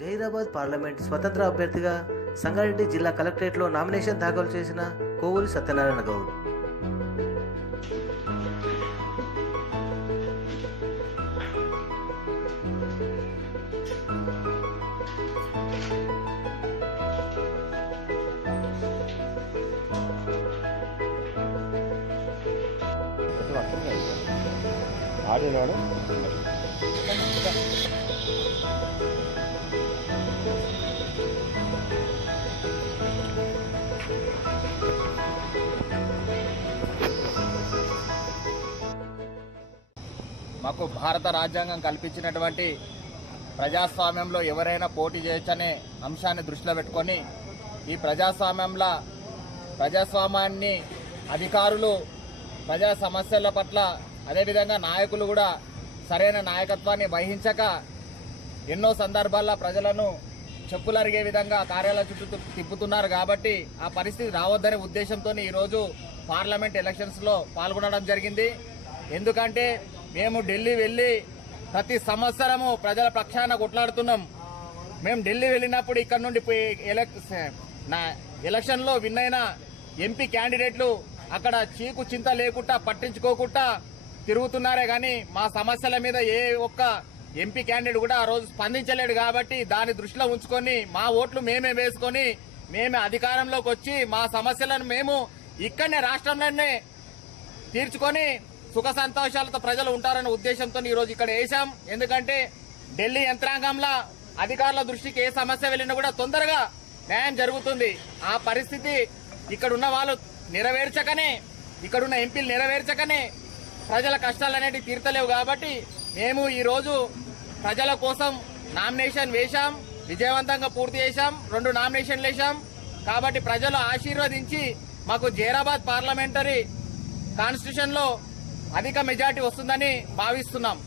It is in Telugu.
జహీరాబాద్ పార్లమెంట్ స్వతంత్ర అభ్యర్థిగా సంగారెడ్డి జిల్లా కలెక్టరేట్లో నామినేషన్ దాఖలు చేసిన కోవూరి సత్యనారాయణ గౌడ్ ఆడినాడు మాకు భారత రాజ్యాంగం కల్పించినటువంటి ప్రజాస్వామ్యంలో ఎవరైనా పోటీ చేయొచ్చనే అంశాన్ని దృష్టిలో పెట్టుకొని ఈ ప్రజాస్వామ్యంలో ప్రజాస్వామ్యాన్ని అధికారులు ప్రజా సమస్యల పట్ల అదేవిధంగా నాయకులు కూడా సరైన నాయకత్వాన్ని వహించక ఎన్నో సందర్భాల్లో ప్రజలను చెప్పులరిగే విధంగా కార్యాలయ చుట్టూ తిప్పుతున్నారు కాబట్టి ఆ పరిస్థితి రావద్దనే ఉద్దేశంతో ఈరోజు పార్లమెంట్ ఎలక్షన్స్లో పాల్గొనడం జరిగింది ఎందుకంటే మేము ఢిల్లీ వెళ్ళి ప్రతి సంవత్సరము ప్రజల పక్షాన కొట్లాడుతున్నాం మేము ఢిల్లీ వెళ్ళినప్పుడు ఇక్కడ నుండి నా ఎలక్షన్లో విన్ అయిన ఎంపీ క్యాండిడేట్లు అక్కడ చీకు చింత లేకుండా పట్టించుకోకుండా తిరుగుతున్నారే కానీ మా సమస్యల మీద ఏ ఒక్క ఎంపీ క్యాండిడేట్ కూడా ఆ రోజు స్పందించలేడు కాబట్టి దాని దృష్టిలో ఉంచుకొని మా ఓట్లు మేమే వేసుకొని మేమే అధికారంలోకి వచ్చి మా సమస్యలను మేము ఇక్కడనే రాష్ట్రంలోనే తీర్చుకొని సుఖ సంతోషాలతో ప్రజలు ఉంటారనే ఉద్దేశంతో ఈరోజు ఇక్కడ వేశాం ఎందుకంటే ఢిల్లీ యంత్రాంగంలో అధికారుల దృష్టికి ఏ సమస్య వెళ్ళినా కూడా తొందరగా న్యాయం జరుగుతుంది ఆ పరిస్థితి ఇక్కడున్న వాళ్ళు నెరవేర్చకనే ఇక్కడున్న ఎంపీలు నెరవేర్చకనే ప్రజల కష్టాలు అనేటివి తీర్తలేవు కాబట్టి మేము ఈరోజు ప్రజల కోసం నామినేషన్ వేశాం విజయవంతంగా పూర్తి చేశాం రెండు నామినేషన్లు వేశాం కాబట్టి ప్రజలు ఆశీర్వదించి మాకు జైరాబాద్ పార్లమెంటరీ కాన్స్టిట్యూషన్లో అధిక మెజార్టీ వస్తుందని భావిస్తున్నాం